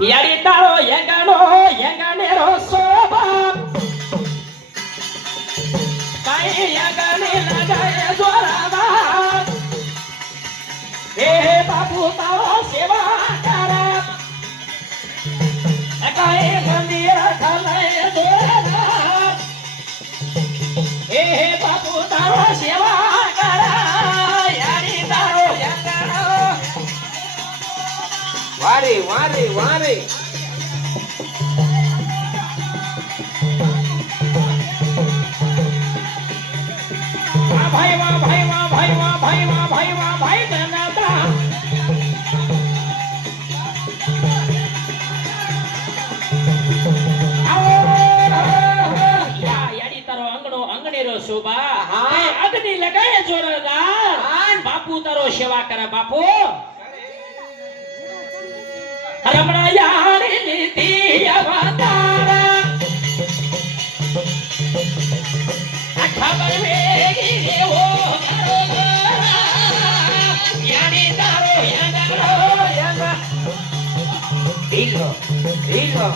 યાડી તારો યંગાને રો સોબા કાઈ યંગાને લગાય જોરાવા હે બાપુ તારો સેવા કરે કાઈ મંદિર ખલાય જોરાવા હે બાપુ તારો સેવા કરે યાડી તારો યંગાનો વારે વારે વારે ભાઈ વાહ ભાઈ વાહ ભાઈ વાહ ભાઈ વાહ ભાઈ વાહ ભાઈ જનાતા યાડી તારો અંગણેરો શોભા હા અગ્નિ લગાય જોરદાર બાપુ તારો સેવા કરે બાપુ રમણા યારી નીતિ અવતારા ખબર વેગી રેવો યારી તારો યંગા ઢીલો ઢીલો